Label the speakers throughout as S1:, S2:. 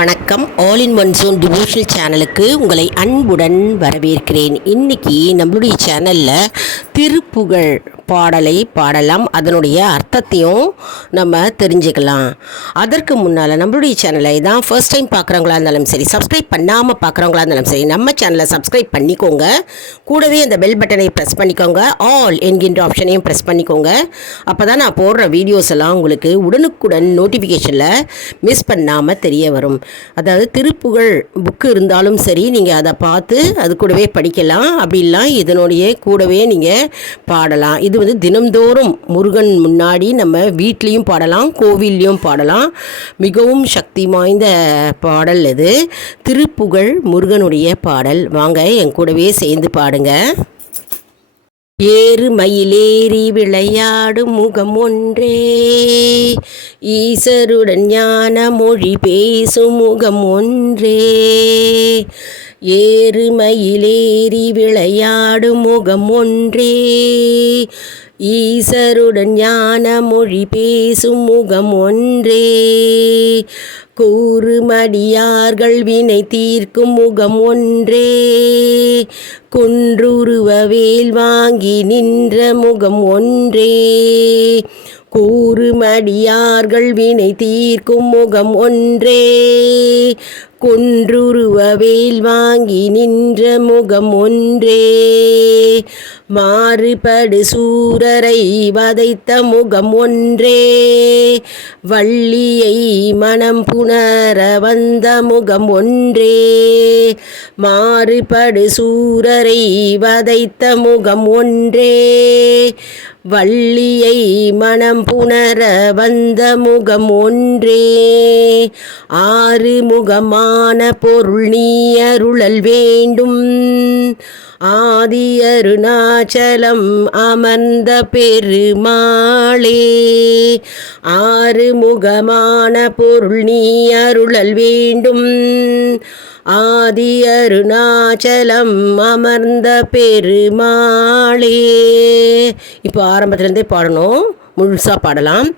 S1: வணக்கம். All in one zone devotional சேனலுக்கு உங்களை அன்புடன் வரவேற்கிறேன். இன்னைக்கு நம்மளுடைய சேனலில் திருப்புகழ் பாடலை பாடலாம். அதனுடைய அர்த்தத்தையும் நம்ம தெரிஞ்சுக்கலாம். அதற்கு முன்னால் நம்மளுடைய சேனலை தான் ஃபர்ஸ்ட் டைம் பார்க்குறவங்களா இருந்தாலும் சரி சப்ஸ்கிரைப் பண்ணாமல் பார்க்குறவங்களா இருந்தாலும் சரி நம்ம சேனலை சப்ஸ்கிரைப் பண்ணிக்கோங்க. கூடவே அந்த பெல் பட்டனை ப்ரெஸ் பண்ணிக்கோங்க. ஆல் என்கின்ற ஆப்ஷனையும் ப்ரெஸ் பண்ணிக்கோங்க. அப்போ தான் நான் போடுற வீடியோஸ் எல்லாம் உங்களுக்கு உடனுக்குடன் நோட்டிஃபிகேஷனில் மிஸ் பண்ணாமல் தெரிய வரும். அதாவது திருப்புகழ் புக்கு இருந்தாலும் சரி நீங்கள் அதை பார்த்து அது கூடவே படிக்கலாம். அப்படிலாம் இதனுடைய கூடவே நீங்கள் பாடலாம். இது வந்து தினம்தோறும் முருகன் முன்னாடி நம்ம வீட்லேயும் பாடலாம் கோவில்லையும் பாடலாம். மிகவும் சக்தி வாய்ந்த பாடல் இது. திருப்புகழ் முருகனுடைய பாடல். வாங்க என் கூடவே சேர்ந்து பாடுங்க. ஏறு மயிலேறி விளையாடும் முகம் ஒன்றே. ஈசருடன் ஞான மொழி பேசும் முகம் ஒன்றே. ஏறுமயிலேறி விளையாடும் முகம் ஒன்றே. ஈசருடன் ஞான மொழி பேசும் முகம் ஒன்றே. கூறுமடியார்கள் வினை தீர்க்கும் முகம் ஒன்றே. குன்றுருவ வேல் வாங்கி நின்ற முகம் ஒன்றே. கூறுமடியார்கள் வினை தீர்க்கும் முகம் ஒன்றே. கொன்றுருவ வேல் வாங்கி நின்ற முகம் ஒன்றே. மாறுபடு சூரரை வதைத்த முகம் ஒன்றே. வள்ளியை மனம் புணர வந்த முகம் ஒன்றே. மாறுபடு சூரரை வதைத்த முகம் ஒன்றே. வள்ளியை மனம் புணர வந்த முகம் ஒன்றே. ஆறு முகமான பொருள் நீ அருளல் வேண்டும். ஆதியருநாள் அருணாச்சலம் அமர்ந்த பெருமாளே. ஆறு முகமான பொருள் நீ அருளல் வேண்டும். ஆதி அருணாச்சலம் அமர்ந்த பெருமாளே. இப்போ ஆரம்பத்துலேருந்தே பாடணும். முழுசாக பாடலாம்.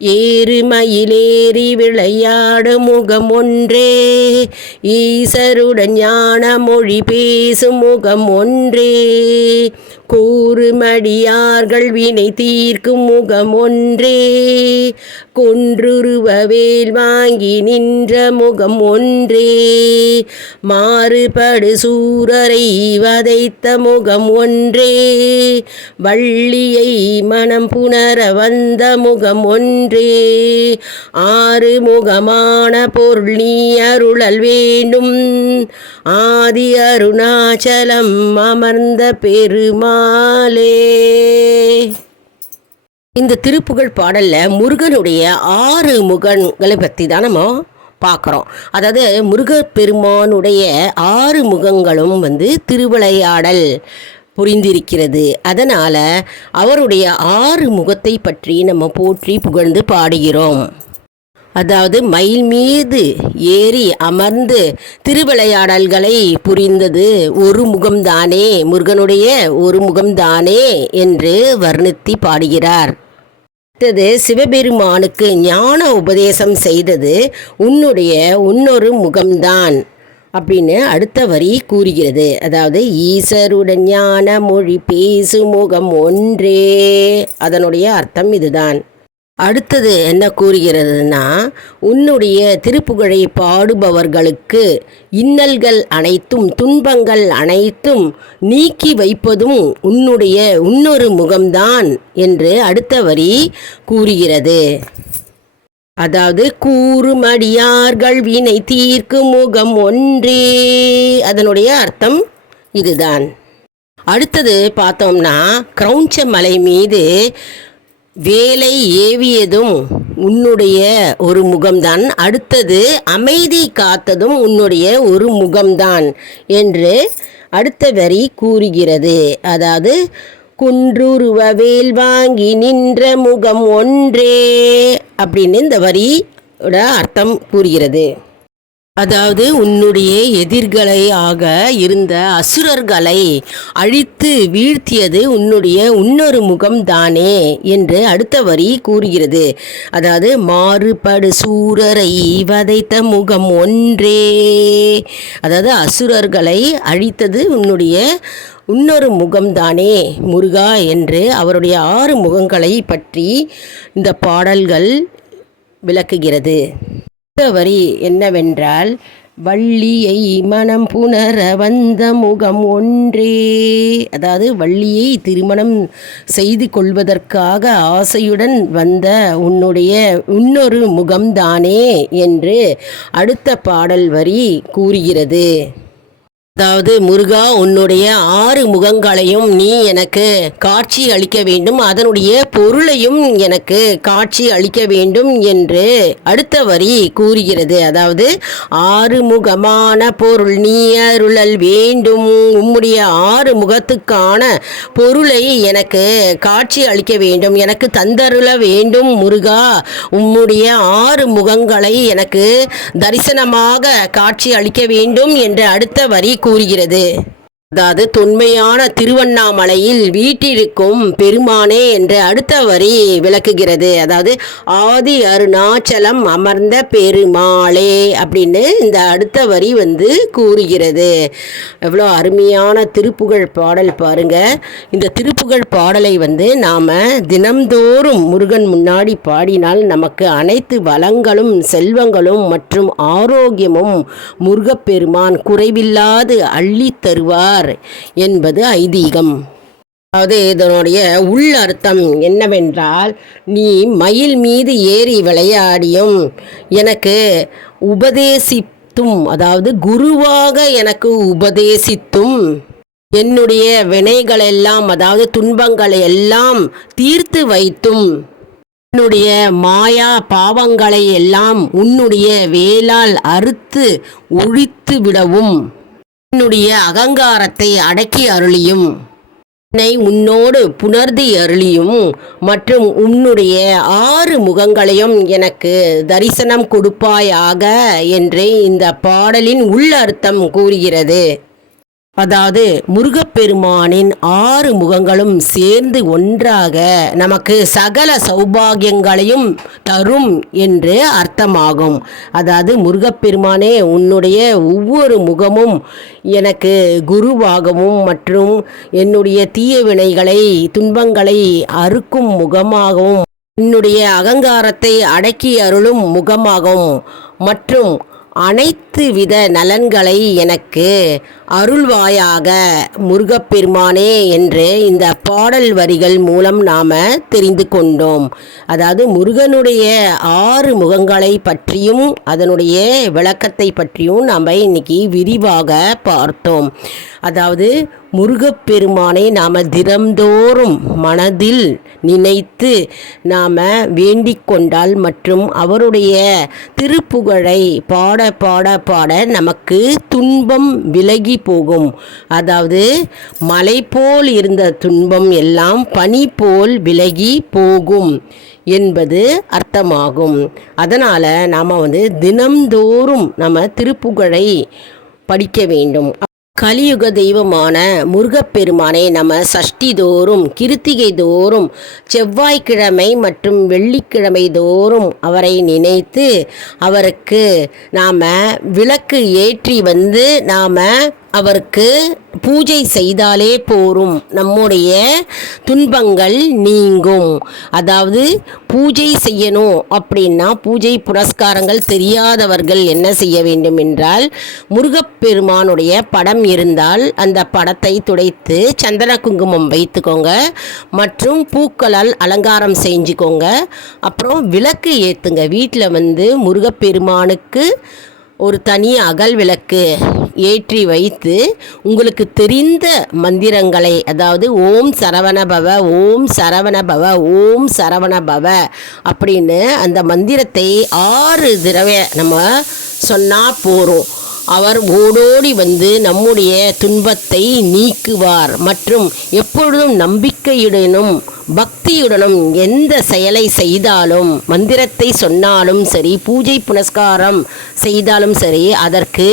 S1: ஏறுமயிலேறி விளையாடு முகம் ஒன்றே. ஈசருடன் ஞான மொழி பேசும் முகம் ஒன்றே. கூறுமடியார்கள் வினை தீர்க்கும் முகம் ஒன்றே. கொன்றுருவ வேல் வாங்கி நின்ற முகம் ஒன்றே. மாறுபடு சூரரை வதைத்த முகம் ஒன்றே. வள்ளியை மனம் புணர வந்த முகம் ஒன்றே. ஆறு முகமான பொருள் நீ அருளல் வேண்டும். ஆதி அருணாச்சலம் அமர்ந்த பெருமாளே. இந்த திருப்புகழ் பாடலில் முருகனுடைய ஆறு முகங்களை பற்றி தான் நம்ம பார்க்குறோம் அதாவது முருகப்பெருமானுடைய ஆறு முகங்களும் வந்து திருவிளையாடல் புரிந்திருக்கிறது. அதனால் அவருடைய ஆறு முகத்தை பற்றி நம்ம போற்றி புகழ்ந்து பாடுகிறோம். அதாவது மயில் மீது ஏறி அமர்ந்து திருவிளையாடல்களை புரிந்தது ஒரு முகம்தானே முருகனுடைய ஒரு முகம்தானே என்று வர்ணித்தி பாடுகிறார். அடுத்தது சிவபெருமானுக்கு ஞான உபதேசம் செய்தது உன்னுடைய உன்னொரு முகம்தான். அப்படின்னு அடுத்த வரி கூறுகிறது. அதாவது ஈசருடன் ஞான மொழி பேசு முகம் ஒன்றே. அதனுடைய அர்த்தம் இதுதான். அடுத்தது என்ன கூறுகிறதுனா உன்னுடைய திருப்புகழை பாடுபவர்களுக்கு இன்னல்கள் அனைத்தும் துன்பங்கள் அனைத்தும் நீக்கி வைப்பதும் உன்னுடைய இன்னொரு முகம்தான் என்று அடுத்த வரி கூறுகிறது. அதாவது கூறுமடியார்கள் வினை தீர்க்கும் முகம் ஒன்றே. அதனுடைய அர்த்தம் இதுதான். அடுத்தது பார்த்தோம்னா கிரௌஞ்ச மலை மீது வேலை ஏவியதும் உன்னுடைய ஒரு முகம்தான். அடுத்தது அமைதி காத்ததும் உன்னுடைய ஒரு முகம்தான் என்று அடுத்த வரி கூறுகிறது. அதாவது குன்றுருவ வேல் வாங்கி நின்ற முகம் ஒன்றே அப்படின்னு இந்த வரியோட அர்த்தம் கூறுகிறது. அதாவது உன்னுடைய எதிர்களை ஆக இருந்த அசுரர்களை அழித்து வீழ்த்தியது உன்னுடைய இன்னொரு முகம் தானே என்று அடுத்த வரி கூறுகிறது. அதாவது மாறுபடு சூரரை வதைத்த முகம் ஒன்றே. அதாவது அசுரர்களை அழித்தது உன்னுடைய இன்னொரு முகம்தானே முருகா என்று அவருடைய ஆறு முகங்களை பற்றி இந்த பாடல்கள் விளக்குகிறது. வரி என்னவென்றால் வள்ளியை மனம் புணர வந்த முகம் ஒன்றே அதாவது வள்ளியை திருமணம் செய்து கொள்வதற்காக ஆசையுடன் வந்த உன்னுடைய இன்னொரு முகம்தானே என்று அடுத்த பாடல் வரி கூறுகிறது. அதாவது முருகா உன்னுடைய ஆறு முகங்களையும் நீ எனக்கு காட்சி அளிக்க வேண்டும். அதனுடைய பொருளையும் எனக்கு காட்சி அளிக்க வேண்டும் என்று அடுத்த வரி கூறுகிறது. அதாவது ஆறு முகமான பொருள் நீ அருளல் வேண்டும். உம்முடைய ஆறு முகத்துக்கான பொருளை எனக்கு காட்சி அளிக்க வேண்டும். எனக்கு தந்தருள வேண்டும் முருகா. உம்முடைய ஆறு முகங்களை எனக்கு தரிசனமாக காட்சி அளிக்க வேண்டும் என்று அடுத்த வரி கூறுகிறது. அதாவது தொன்மையான திருவண்ணாமலையில் வீட்டிருக்கும் பெருமானே என்று அடுத்த வரி விளக்குகிறது. அதாவது ஆதி அருணாச்சலம் அமர்ந்த பெருமாளே அப்படின்னு இந்த அடுத்த வரி வந்து கூறுகிறது. எவ்வளோ அருமையான திருப்புகழ் பாடல் பாருங்க. இந்த திருப்புகழ் பாடலை வந்து நாம் தினம்தோறும் முருகன் முன்னாடி பாடினால் நமக்கு அனைத்து வளங்களும் செல்வங்களும் மற்றும் ஆரோக்கியமும் முருகப்பெருமான் குறைவில்லாது அள்ளி தருவார். என்பது ஐதீகம். அதாவது இதனுடைய உள் அர்த்தம் என்னவென்றால் நீ மயில் மீது ஏறி விளையாடியும் எனக்கு உபதேசித்தும் அதாவது குருவாக எனக்கு உபதேசித்தும் என்னுடைய வினைகளெல்லாம் அதாவது துன்பங்களை எல்லாம் தீர்த்து வைத்தும் உன்னுடைய மாயா பாவங்களை எல்லாம் உன்னுடைய வேலால் அறுத்து ஒழித்து விடவும். என்னுடைய அகங்காரத்தை அடக்கி அருளியும். என்னை உன்னோடு புணர்தி அருளியும். மற்றும் உன்னுடைய ஆறு முகங்களையும் எனக்கு தரிசனம் கொடுப்பாயாக என்று இந்த பாடலின் உள்ளர்த்தம் கூறுகிறது. அதாவது முருகப்பெருமானின் ஆறு முகங்களும் சேர்ந்து ஒன்றாக நமக்கு சகல சௌபாகியங்களையும் தரும் என்று அர்த்தமாகும். அதாவது முருகப்பெருமானே உன்னுடைய ஒவ்வொரு முகமும் எனக்கு குருவாகவும் மற்றும் என்னுடைய தீய வினைகளை துன்பங்களை அறுக்கும் முகமாகவும் என்னுடைய அகங்காரத்தை அடக்கி அருளும் முகமாகவும் மற்றும் அனைத்து வித நலன்களை எனக்கு அருள்வாயாக முருகப்பெருமானே என்று இந்த பாடல் வரிகள் மூலம் நாம் தெரிந்து கொண்டோம். அதாவது முருகனுடைய ஆறு முகங்களை பற்றியும் அதனுடைய விளக்கத்தை பற்றியும் நாம் இன்னைக்கு விரிவாக பார்த்தோம். அதாவது முருகப்பெருமானை நாம் தினம்தோறும் மனதில் நினைத்து நாம் வேண்டிக் கொண்டால் மற்றும் அவருடைய திருப்புகழை பாட பாட பாட நமக்கு துன்பம் விலகி போகும். அதாவது மலை போல் இருந்த துன்பம் எல்லாம் பனி போல் விலகி போகும் என்பது அர்த்தமாகும். அதனால் நாம் வந்து தினம்தோறும் நம்ம திருப்புகழை படிக்க வேண்டும். கலியுக தெய்வமான முருகப்பெருமானை நம்ம சஷ்டி தோறும் கிருத்திகை தோறும் செவ்வாய்க்கிழமை மற்றும் வெள்ளிக்கிழமை தோறும் அவரை நினைத்து அவருக்கு நாம் விளக்கு ஏற்றி வந்து நாம் அவருக்கு பூஜை செய்தாலே போரும். நம்முடைய துன்பங்கள் நீங்கும். அதாவது பூஜை செய்யணும் அப்படின்னா பூஜை புரஸ்காரங்கள் தெரியாதவர்கள் என்ன செய்ய வேண்டும் என்றால் முருகப்பெருமானுடைய படம் இருந்தால் அந்த படத்தை துடைத்து சந்தன குங்குமம் வைத்துக்கோங்க. மற்றும் பூக்களால் அலங்காரம் செஞ்சுக்கோங்க. அப்புறம் விளக்கு ஏற்றுங்க வீட்டில் வந்து முருகப்பெருமானுக்கு ஒரு தனி அகல் விளக்கு. ஏற்றி வைத்து உங்களுக்கு தெரிந்த மந்திரங்களை அதாவது ஓம் சரவண பவ ஓம் சரவண பவ ஓம் சரவண பவ அப்படின்னு அந்த மந்திரத்தை ஆறு தடவை நம்ம சொன்னால் போகிறோம் அவர் ஓடோடி வந்து நம்முடைய துன்பத்தை நீக்குவார் மற்றும் எப்பொழுதும் நம்பிக்கையுடனும் பக்தியுடனும் எந்த செயலை செய்தாலும் மந்திரத்தை சொன்னாலும் சரி பூஜை புனஸ்காரம் செய்தாலும் சரி அதற்கு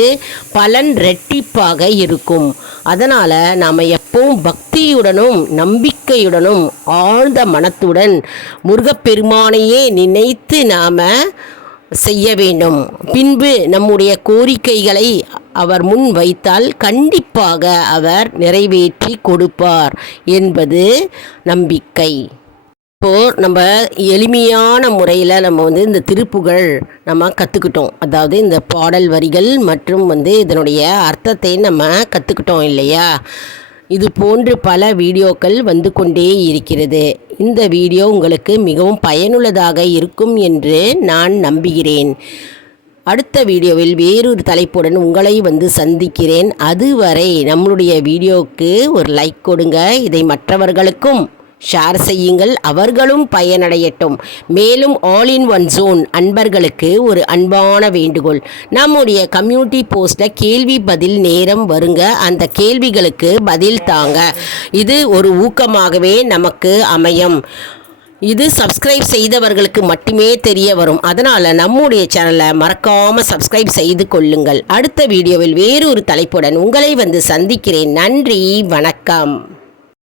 S1: பலன் ரெட்டிப்பாக இருக்கும். அதனால் நாம் எப்பவும் பக்தியுடனும் நம்பிக்கையுடனும் ஆழ்ந்த மனத்துடன் முருகப்பெருமானையே நினைத்து நாம் செய்ய வேண்டும். பின்பு நம்முடைய கோரிக்கைகளை அவர் முன் வைத்தால் கண்டிப்பாக அவர் நிறைவேற்றி கொடுப்பார் என்பது நம்பிக்கை. இப்போது நம்ம எளிமையான முறையில் நம்ம வந்து இந்த திருப்புகள் நம்ம கற்றுக்கிட்டோம் அதாவது இந்த பாடல் வரிகள் மற்றும் வந்து இதனுடைய அர்த்தத்தை நம்ம கற்றுக்கிட்டோம் இல்லையா? இது போன்று பல வீடியோக்கள் வந்து கொண்டே இருக்கிறது. இந்த வீடியோ உங்களுக்கு மிகவும் பயனுள்ளதாக இருக்கும் என்று நான் நம்புகிறேன். அடுத்த வீடியோவில் வேறொரு தலைப்புடன் உங்களை வந்து சந்திக்கிறேன். அதுவரை நம்மளுடைய வீடியோவுக்கு ஒரு லைக் கொடுங்க. இதை மற்றவர்களுக்கும் ஷேர் செய்யுங்கள் அவர்களும் பயனடையட்டும். மேலும் ஆல் இன் ஒன் ஜோன் அன்பர்களுக்கு ஒரு அன்பான வேண்டுகோள். நம்முடைய கம்யூனிட்டி போஸ்ட்டில் கேள்வி பதில் நேரம் வருங்க. அந்த கேள்விகளுக்கு பதில் தாங்க. இது ஒரு ஊக்கமாகவே நமக்கு அமையும். இது சப்ஸ்கிரைப் செய்தவர்களுக்கு மட்டுமே தெரிய வரும். அதனால் நம்முடைய சேனலை மறக்காமல் சப்ஸ்கிரைப் செய்து கொள்ளுங்கள். அடுத்த வீடியோவில் வேறொரு தலைப்புடன் உங்களை வந்து சந்திக்கிறேன். நன்றி வணக்கம்.